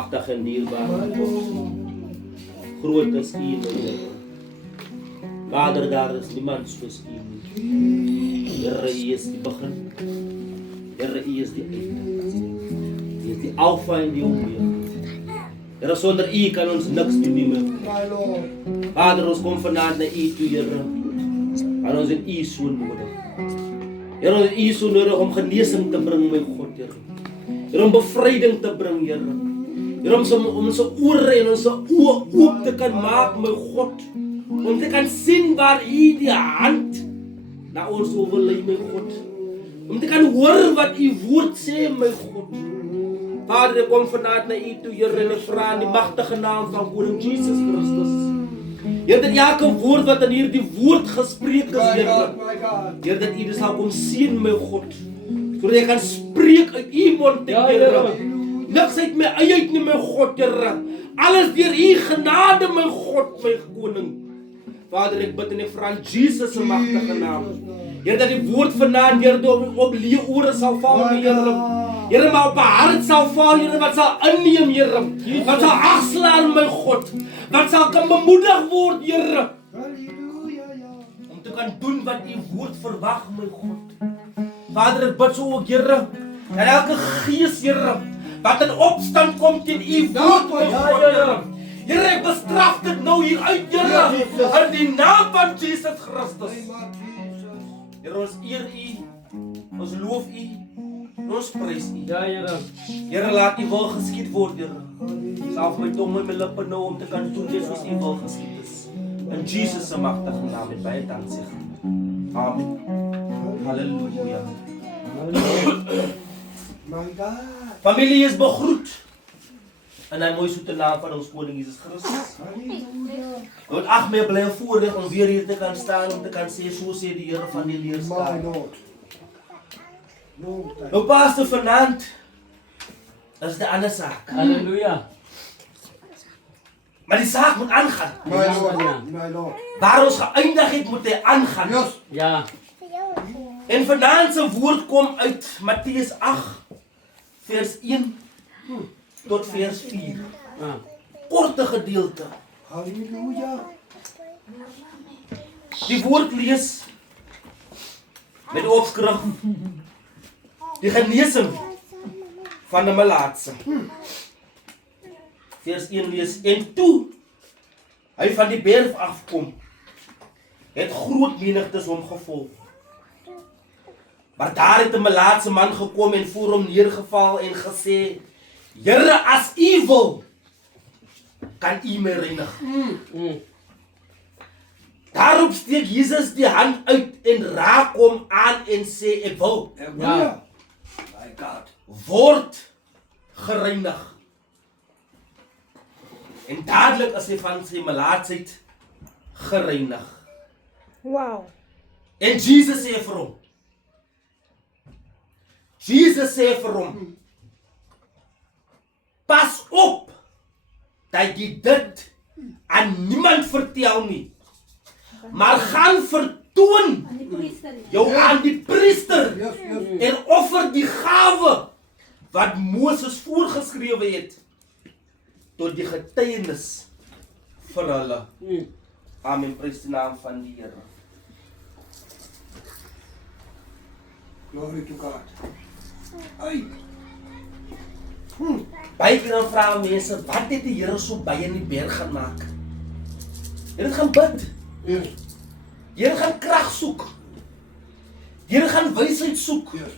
Almachtig en dierbaar groot is U, my Here. Vader, daar is niemand soos U nie. Here, U is die begin. Here, U is die einde. U is die Alpha en die Omega. Here, sonder U kan ons niks doen nie, my Lord. Vader, ons kom vanaand na U toe, Here. En ons het U so nodig. Here, ons het U so nodig om genesing te bring, my God, Here. Here, om bevryding te bring, Here. Here, om ons ore en ons oë oop te kan maak, my God. Om te kan sien waar U die hand na ons overlei, my God. Om te kan hoor wat U woord sê, my God. Vader, ek kom vanaand na U toe, Here, en ek vra in die magtige naam van Koning Jesus Christus. Here, dat elke woord wat in hierdie woord gespreek is, Here. Here, dat U dit sal kom sien, my God. Sodat ek kan spreek uit U mond, Here. Niks uit my uit nie, my God, Here. Alles deur U genade, my God, my koning. Vader, ek bid en ek vra in Jesus se magtige naam. Here, dat die woord vanaand, Here, op leë ore sal val, Here. Here, maar op 'n hart sal val, Here, wat sal inneem, Here. Wat sal agslaan, my God. Wat sal kan bemoedig word, Here. Om te kan doen wat U woord verwag, my God. Vader, ek bid so ook, Here, dat elke gees, Here, wat in opstand kom teen U woord, my God, Here. Here, ek bestraf dit nou hier uit, Here, in die naam van Jesus Christus. Here, ons eer U, ons loof U, ons prys U. Ja, Here. Here, laat U wil geskied word, Here. Salf my tong en my lippe nou om te kan doen dit soos U wil geskied is. In Jesus se magtige naam met baie danksegging. Amen. Halleluja. My God. Familie is begroet. En hy mooi soete naam van ons koning Jesus Christus. Want ag my bly voorreg om weer hier te kan staan om te kan sê so sê die Here van die leerskaal. My Lord. Nou pastor vanaand is 'n ander saak. Halleluja. Maar die saak moet aangaan. My Lord. My Lord. Waar ons geëindig het moet hy aangaan. Yes. Ja. En vanaand se woord kom uit Matteus 8 vers 1 tot vers 4. Ah. Korte gedeelte. Halleluja. Die woord lees met die opskrif die genesing van 'n melaatse. Vers 1 lees: En toe hy van die berg afkom, het groot menigtes hom gevolg. Maar daar het 'n melaatse man gekom en voor hom neergeval en gesê: Here, as U wil, kan U my reinig. Daarop steek Jesus die hand uit en raak hom aan en sê: Ek wil. Ja. My God. Word gereinig. En dadelik is hy van sy melaatsheid gereinig. Wow. En Jesus sê vir hom. Pas op dat jy dit aan niemand vertel nie. Maar gaan vertoon jou aan die priester Yes, yes. en offer die gawe wat Moses voorgeskrewe het tot die getuienis vir hulle. Amen. Prys die naam van die Here. Glory to God. Ai. Baie keer dan vra mense, wat het die Here so baie in die berg gaan maak? Jy het gaan bid. Yes. Jy gaan krag soek. Jy gaan wysheid soek. Yes.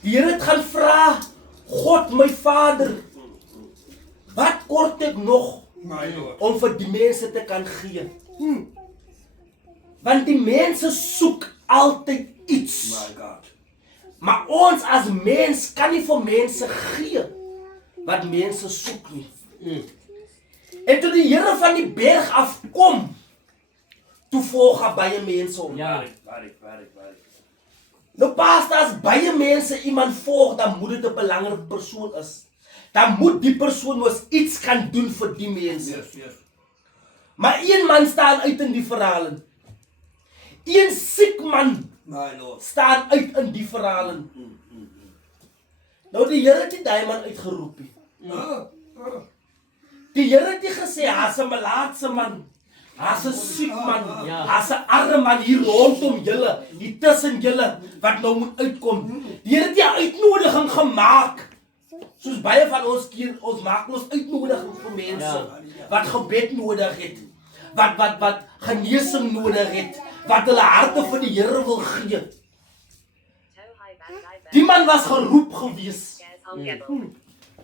Die Here het gaan vra, God my Vader, wat kort ek nog My Lord. om vir die mense te kan gee? Want die mense soek altyd iets. My God. Maar ons as mens kan nie vir mense gee wat mense soek nie. En toe die Here van die berg afkom, toe volg hy baie mense om. Ja. Very. Nou pas as baie mense iemand volg, dan moet dit 'n belangrike persoon is. Dan moet die persoon mos iets kan doen vir die mense. Yes. Maar een man staan uit in die verhalen. Een siek man My Lord. staan uit in die verhalen. Nou die Here het die daai man uitgeroep. Die Here het nie gesê, as 'n melaatse man, as 'n siek man, Ja. as 'n arme man hier rondom julle, hier tussen julle, wat nou moet uitkom. Die Here het nie 'n uitnodiging gemaak. Soos baie van ons keer, ons maak ons uitnodiging vir mense, wat gebed nodig het, wat genesing nodig het, wat hulle harte vir die Here wil gee. Die man was geroep gewees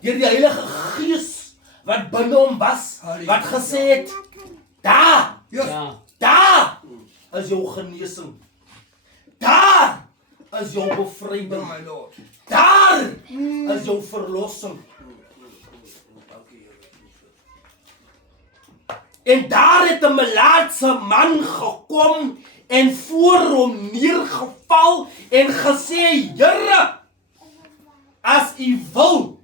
deur die Heilige Gees wat binne hom was, wat gesê het, daar is jou genesing. Daar is jou bevryding. My Lord. Daar is jou verlossing. En daar het 'n melaatse man gekom en voor hom neergeval en gesê, Here, as u wil,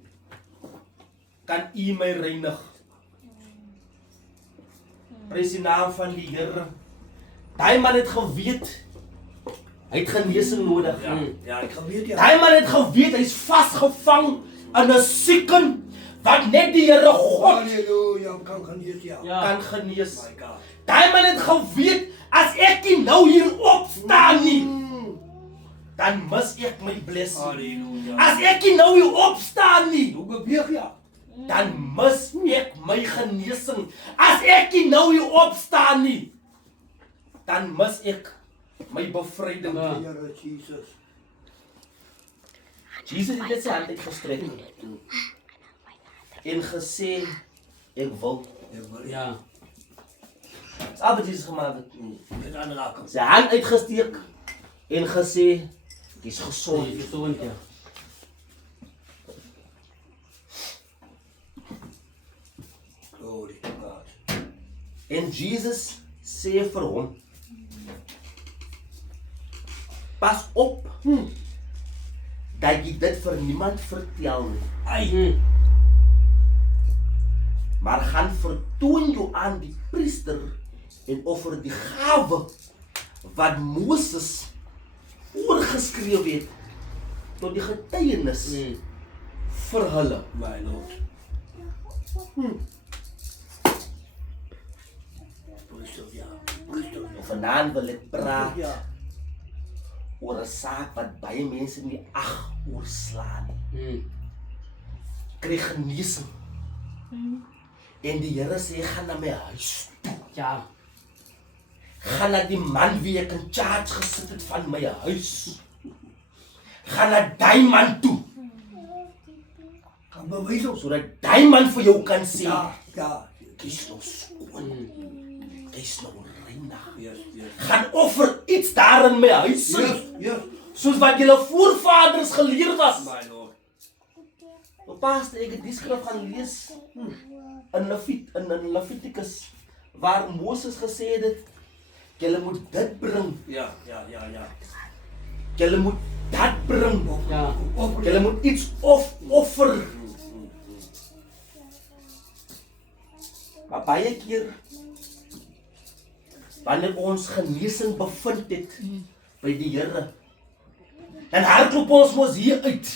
kan u my reinig. Prys die naam van die Here. Daai man het geweet, hy het genesing nodig. Ja, ek geweet ja. Daai man het geweet, hy's vasgevang in 'n sieken, wat net die Here God Halleluja, kan genees ja. kan genees. My God. Daai man het geweet, as ek nie nou hier opstaan nie, dan mis ek my blessing. Halleluja. As ek nie nou hier opstaan nie, Hoe beweeg ja? dan mis ek my genesing. As ek nie nou hier opstaan nie, dan mis ek my bevryding. Here Jesus. Jesus het net sy hand uitgestrek en gesê, ek wil. Ja. Dis al wat Jesus gemaak het. Met aanraking. Sy hand uitgesteek en gesê, ek is gesond. Gesond, ja. Glory to God. En Jesus sê vir hom, pas op, dat jy dit vir niemand vertel nie. Maar gaan vertoon jou aan die priester en offer die gawe wat Moses voorgeskreef het tot die getuienis vir hulle. My Lord. Christus ja. Christus ja. Vandaan wil ek praat Ja. oor 'n saak wat baie mense nie ag oor slaan nie. Kry genesing. En die Here sê, gaan na my huis. Ja. Gaan na die man wie ek in charge gesit het van my huis. Gaan na die man toe, Kan bewys ons. sodat die man vir jou kan sê, Ja, ja. kies nou skoon, kies nou reinig. Yes, yes. Gaan offer iets daar in my huis, Yes, yes. soos wat julle voorvaders geleer was. My Lord. Pastor, ek het die skrif gaan lees in Levitikus, waar Moses gesê het, julle moet dit bring, Ja, ja, ja, ja. julle moet dat bring, Ja. julle moet iets offer. Maar baie keer, wanneer ons genesing bevind het by die Here, dan hardloop ons mos hier uit.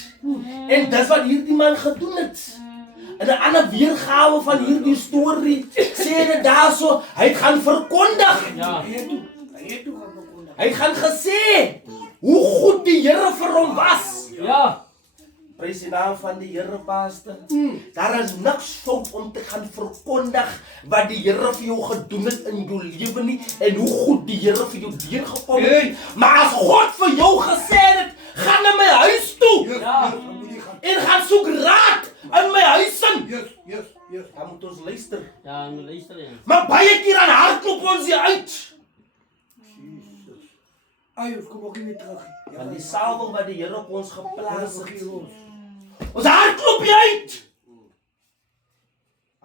En dis wat hierdie man gedoen het. In 'n ander weergawe van hierdie storie sê dit daarso, hy het gaan verkondig. Ja. Hy het toe gaan verkondig. Hy het gaan gesê hoe goed die Here vir hom was. Ja. Prys die naam van die Here, pastor. Daar is niks fout om te gaan verkondig wat die Here vir jou gedoen het in jou lewe nie en hoe goed die Here vir jou deurgekom het. Maar as God vir jou gesê het, gaan na my huis toe Yes, Ja. yes. Dan moet jy gaan. en gaan soek raad in my huis in, Yes, yes, yes. dan moet ons luister. Ja, nou luister jy. Maar baie keer aan hardloop ons hier uit. Jesus. Ai, ons kom ook nie meer terug. Van die salwing wat die Here op ons geplaas het. vergeef ons. Ons hardloop hier uit.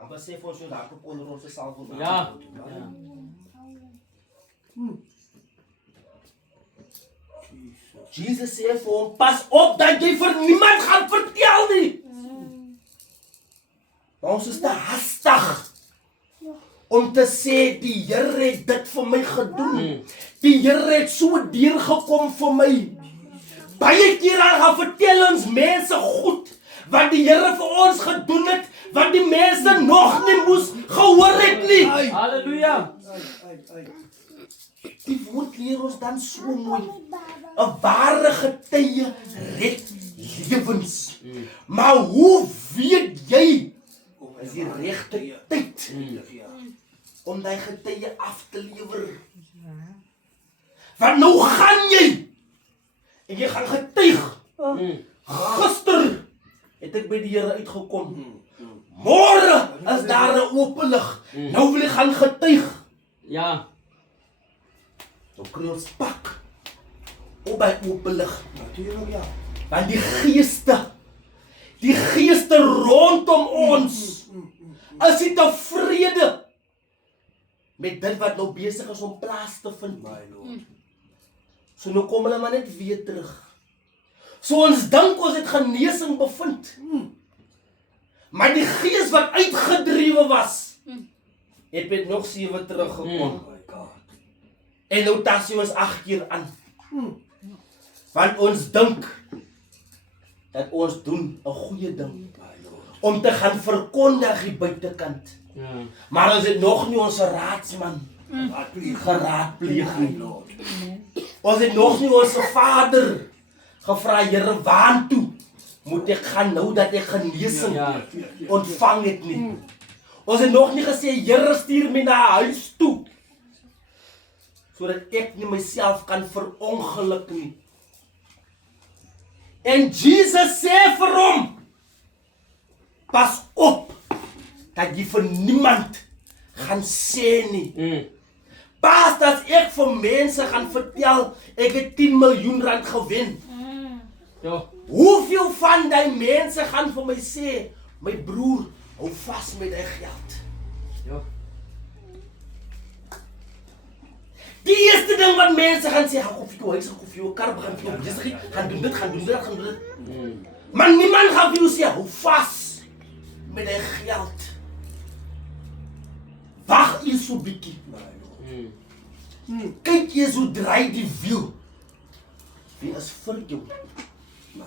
En wat sê vir ons so hardloop onder ons salwing? Ja. Jesus sê vir hom, pas op dat jy vir niemand gaan vertel nie. Maar ons is te hastig om te sê die Here het dit vir my gedoen. Die Here het so deurgekom vir my. Baie keer dan gaan vertel ons mense goed wat die Here vir ons gedoen het, wat die mense nog nie moes gehoor het nie. Ai, Halleluja. ai. Die woord leer ons dan so mooi. 'n Ware getuie red lewens. Maar hoe weet jy is die regte tyd om die getuie af te lewer? Want nou gaan jy en jy gaan getuig. Gister het ek by die Here uitgekom. Môre is daar 'n oop lig. Nou wil ek gaan getuig. Ja. Nou kry ons pak op by oop lig. Natuurlijk ja. Want die geeste rondom ons is nie tevrede met dit wat nou besig is om plaas te vind. My Lord. So nou kom hulle maar net weer terug. So ons dink ons het genesing bevind. Maar die gees wat uitgedrewe was, het nog 7 teruggekom. My God. En nou tas jy ons 8 keer aan. Want ons dink dat ons doen 'n goeie ding om te gaan verkondig die buitekant. Ja. Maar ons het nog nie ons raadsman Raadpleeg. geraadpleeg My nie. Lord. Ons het nog nie ons Vader gevra, Here, waartoe moet ek gaan nou dat ek genesing Ja. ontvang het nie. Ons het nog nie gesê, Here, stuur my na huis toe, sodat ek nie myself kan verongeluk nie. En Jesus sê vir hom, pas op, dat jy vir niemand gaan sê nie. Pas dat ek vir mense gaan vertel, ek het 10 miljoen rand gewen. Ja. Hoeveel van die mense gaan vir my sê, my broer, hou vas met die geld. Ja. Die eerste ding wat mense gaan sê, gaan koop vir jou huis, gaan koop vir jou kar, gaan vir jou besigheid, gaan doen dit, gaan doen dit, gaan doen dit. Maar niemand gaan vir jou sê, hou vas met die geld. Wag eers so bietjie. Kyk eers hoe draai die wiel. Wie is vir jou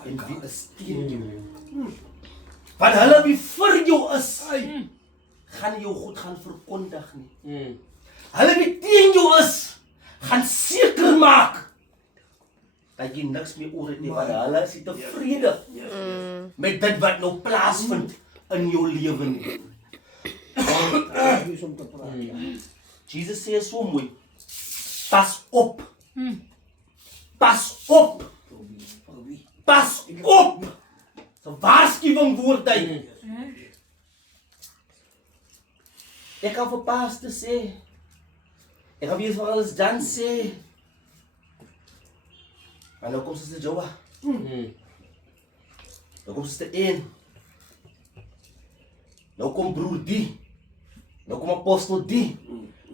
en wie is teen jou? Want hulle wie vir jou is, gaan jou goed gaan verkondig nie. Hulle wie teen jou is, gaan seker maak dat jy niks meer oor het nie, want hulle is nie tevrede met dit wat nou plaasvind in jou lewe nie. Is om te praat. Ja. Jesus sê so mooi, pas op. Pas op. Vir wie? Pas op. 'n waarskuwing woord hy. Ek kan vir Pastor sê, ek gaan weer vir alles dan sê, maar nou kom Sister Joa, nou kom Sister Een, nou kom broer die, nou kom apostel die,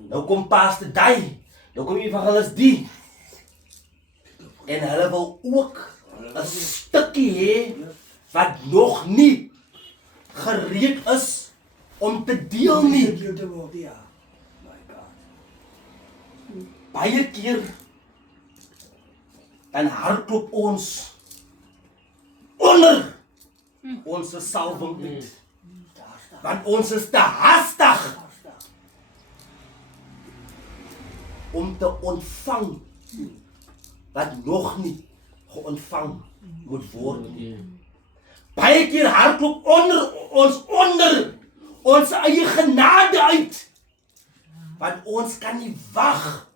nou kom Pastor die, nou kom evangelis die. En hulle wil ook 'n stukkie hê wat nog nie gereed is om te deel nie. Deel te word, ja. My God. Baie keer dan hardloop ons onder ons salwing uit. Daar staan. Want ons is te haastig om te ontvang wat nog nie geontvang moet word nie. Baie keer hardloop onder ons eie genade uit. Want ons kan nie wag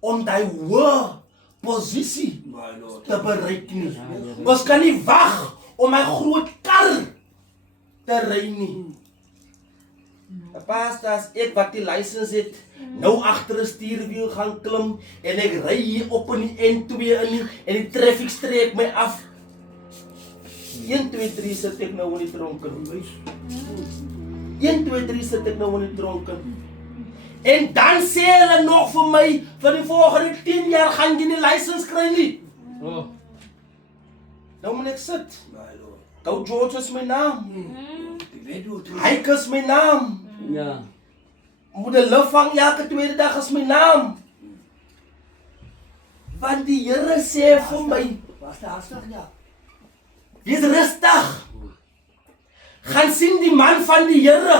om die hoë posisie My Lord. te bereik nie. Ons kan nie wag om 'n groot kar te ry nie. Pastor, as ek wat die lisensie het, nou agter 'n stuurwiel gaan klim en ek ry hier op in die N2 in en die traffic streek my af. 1 2 3 sit ek nou in die tronke. 1 2 3 sit ek nou in die tronke. En dan sê hulle nog vir my, vir die volgende 10 jaar gaan jy nie lisensie kry nie. Oh. Nou moet ek sit. My Lord. Gou George is my naam. Ek weet hoe het Hyke is my naam. Ja. Moeder Lufang elke tweede dag is my naam. Want die Here sê vir my, Was te hastig, ja. wees rustig. gaan sien die man van die Here,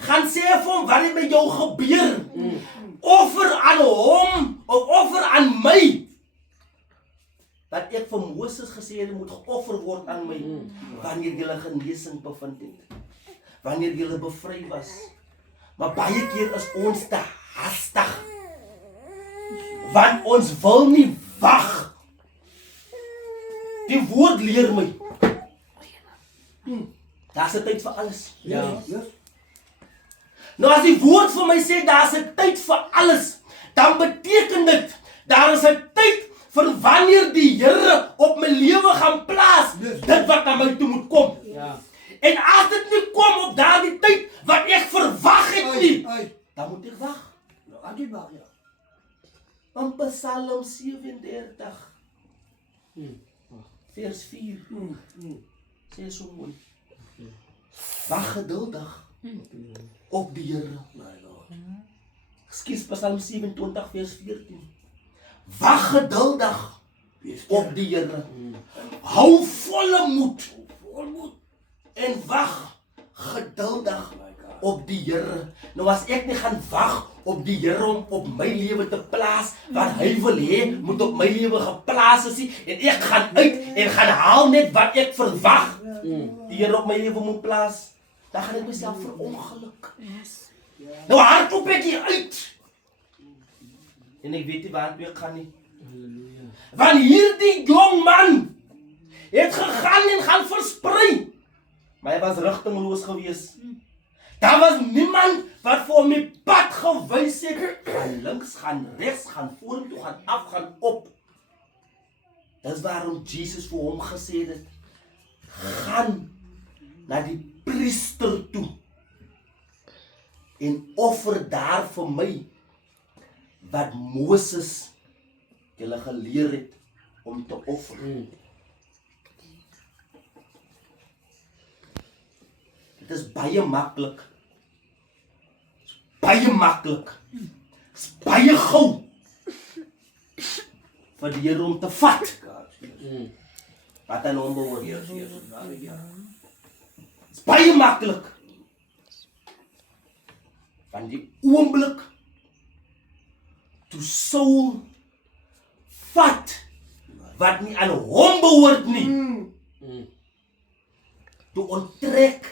gaan sê vir hom wat het met jou gebeur, offer aan hom, of offer aan my, dat ek vir Moses gesê het, moet geoffer word aan my, wanneer julle genesing bevind het, wanneer julle bevry was, maar baie keer is ons te hastig, want ons wil nie wag. Die woord leer my, daar's 'n tyd vir alles. Ja. Yes. Nou as die woord vir my sê, daar's 'n tyd vir alles, dan beteken dit, daar is 'n tyd vir wanneer die Here op my lewe gaan plaas, dit wat aan my toe moet kom. Ja. En as dit nie kom op daardie tyd, wat ek verwag het nie, Ai. dan moet ek wag. Nou, aan die bag, ja. In Psalm 37, vers 4, sê so mooi, wag geduldig op die Here. My Lord. Ekskuus, Psalm 27, vers 14. Wag geduldig op die Here. Hou volle moed en wag geduldig op die Here. Nou as ek nie gaan wag op die Here om op my lewe te plaas wat hy wil hê moet op my lewe geplaas is nie, en ek gaan uit en gaan haal net wat ek verwag die Here op my lewe moet plaas, dan gaan ek myself verongeluk. Nou hardloop ek hier uit en ek weet nie waar ek gaan nie. Halleluja. Want hierdie jong man het gegaan en gaan versprei, maar hy was rigtingloos gewees. Daar was niemand wat vir hom die pad gewys het, gaan links, gaan regs, gaan vorentoe, gaan af, gaan op. Dis waarom Jesus vir hom gesê het, gaan na die priester toe en offer daar vir my wat Moses julle geleer het om te offer. Dit is baie maklik. Baie maklik. Is baie gou vir die Here om te vat. Wat aan hom behoort. Yes, ja. Is baie maklik. Van die oomblik toe Saul vat wat nie aan hom behoort nie, toe onttrek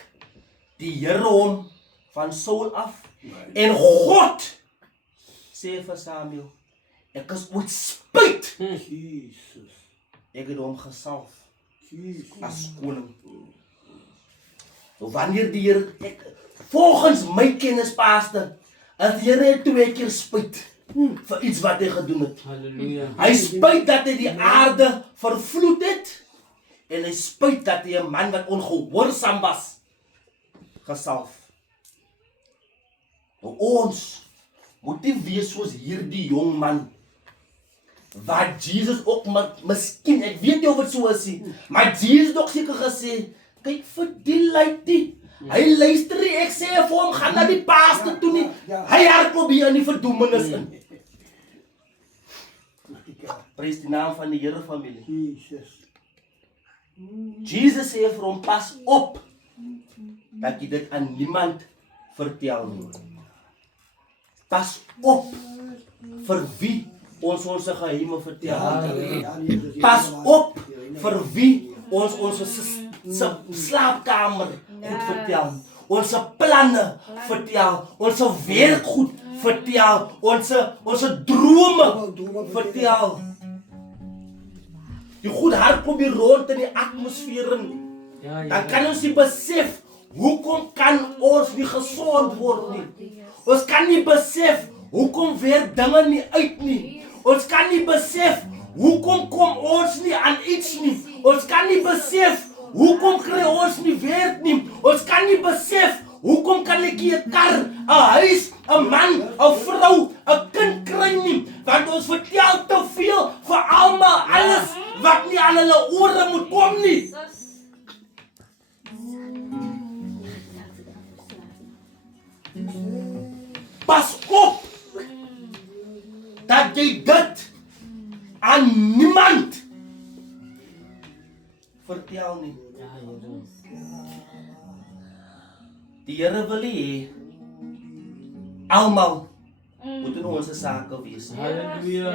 die Here hom van Saul af, en God sê vir Samuel, ek is ooit spyt, Jesus. ek het hom gesalf Jesus. as koning. Nou wanneer die Here, volgens my kennis, pastor, as die Here 2 keer spyt vir iets wat hy gedoen het. Halleluja. Hy spyt dat hy die aarde vervloed het, en hy spyt dat hy 'n man wat ongehoorsaam was, gesalf. Nou ons moet nie wees soos hierdie jong man, wat Jesus ook, miskien, ek weet nie of het so is nie, maar Jesus het ook seker gesê, kyk vir die laaitjie, hy luister nie, ek sê vir hom, gaan na die pastor toe nie, hy hardloop hier in die verdoemenis in. Prys die naam van die Here, familie. Jesus. Jesus sê vir hom, pas op, dat jy dit aan niemand vertel nie. Pas op, vir wie ons geheime vertel. Pas op, vir wie ons slaapkamer goed vertel. Ons planne vertel. Ons werk goed vertel. Ons drome vertel. Die goed hardloop hier rond in die atmosfeer in. Ja, ja. Dan kan ons nie besef, hoekom kan ons nie gesond word nie. Ons kan nie besef, hoekom werk dinge nie uit nie. Ons kan nie besef, hoekom kom ons nie aan iets nie. Ons kan nie besef, hoekom kry ons nie werk nie. Ons kan nie besef, hoekom kan ek nie 'n kar, 'n huis, 'n man, 'n vrou, 'n kind kry nie. Want ons vertel te veel vir almal alles wat nie aan hulle ore moet kom nie. Pas op dat jy dit aan niemand vertel nie. Ja, Here. Die Here wil hê almal moet in ons sake wees. Halleluja.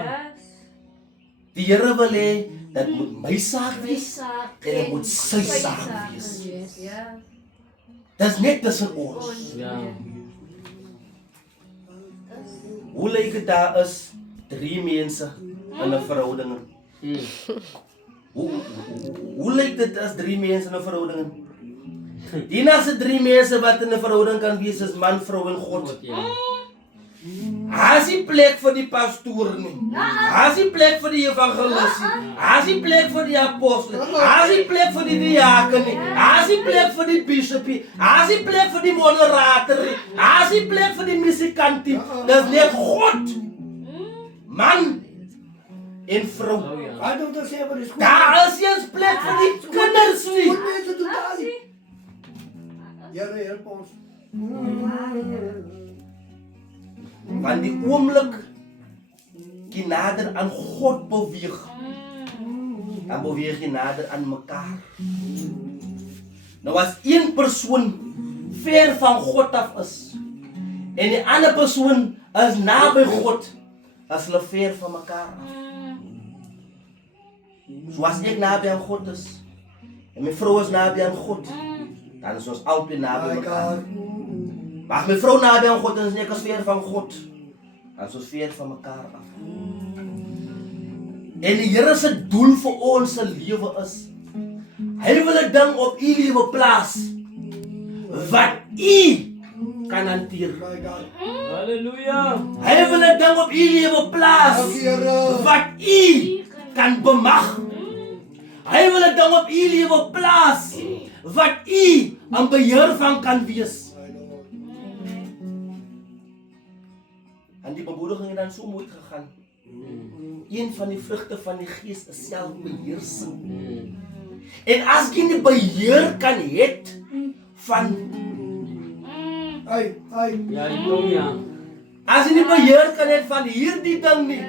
Die Here wil hê dat moet my saak wees en dit moet sy saak wees. Dis net tussen ons. Ja. Hoe lyk dit daar is 3 mense in 'n verhouding? Hoe lyk dit as 3 mense in 'n verhouding? Die enigste 3 mense wat in 'n verhouding kan wees is man, vrou en God. As die plek vir die pastoor nie. As die plek vir die evangelis nie. As die plek vir die apostel. As die plek vir die diaken nie. As die plek vir die bishop nie. As die plek vir die moderator nie. As die plek vir die musikant nie. Dis net God. Man en vrou. Hij doet dat zeggen, is goed. Daar is eens plek vir die kinders nie. Goed mensen doen dat niet. Jere, help ons. Want die oomblik jy nader aan God beweeg, dan beweeg jy nader aan mekaar. Nou as een persoon ver van God af is en die ander persoon is naby God, as hulle ver van mekaar af. Soos ek naby aan God is en my vrou is naby aan God, dan is ons albei naby My mekaar. God. Maar as my vrou naby aan God is en ek is ver van God, dan is ons ver van mekaar af. En die Here se doel vir ons se lewe is, hy wil 'n ding op u lewe plaas wat u kan hanteer. My God. Halleluja. Hy wil 'n ding op u lewe plaas Dank je, Heere. wat u kan bemag. Hy wil 'n ding op u lewe plaas wat u aan beheer van kan wees. En die bemoediging het dan so mooi gegaan. Een van die vrugte van die Gees is selfbeheersing. En as jy nie beheer kan hê van Hey. Ja, die kom ja. as jy nie beheer kan hê van hierdie ding nie,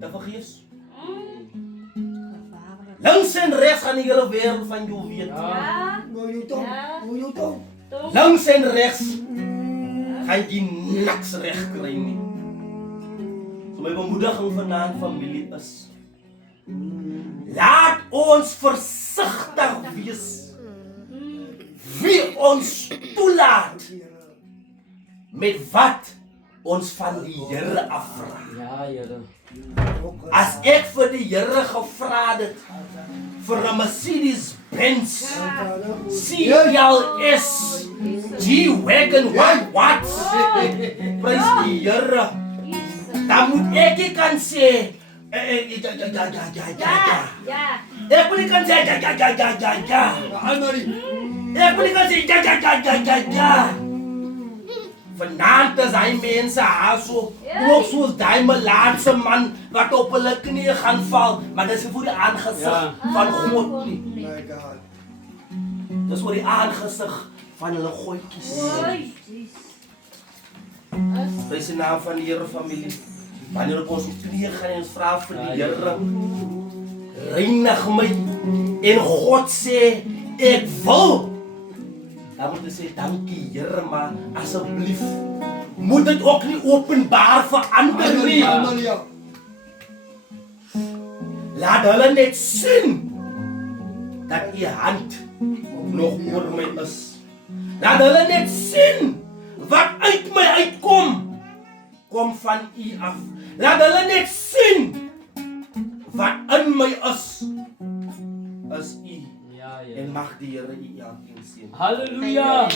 dan vergeefs. Links en regs gaan die hele wêreld van jou weet. Moet je toch? Moet je toch? Links en regs gaan jy niks reg kry nie. So my bemoediging vanaand familie is, laat ons versigtig wees wie ons toelaat met wat ons van die Here afvra. Ja, Here. As ek vir die Here gevra het vir 'n Mercedes Benz CLS G-Wagon what? Prys die Here. Dan moet ek kan sê ja. Ek moet kan sê ja. Anne-Marie. Ek moet kan sê ja. Vanaand is hy mense haso, ook soos daai Melaatse man wat op hulle knieë gaan val, maar dis vir die aangesig van God nie. My God. Dis voor die aangesig van hulle goetjies. Prys die naam van die Here familie. Wanneer op ons knieë gaan en ons vra vir die Here, reinig my, en God sê ek wil, dan moet jy sê dankie Here, maar asseblief moet dit ook nie openbaar verander nie. Anne-Marie. Laat hulle net sien dat u hand nog oor my is. Laat hulle net sien wat uit my uitkom, kom van u af. Laat hulle net sien wat in my is u. Ja, En mag die Here u elkeen seën. Halleluja.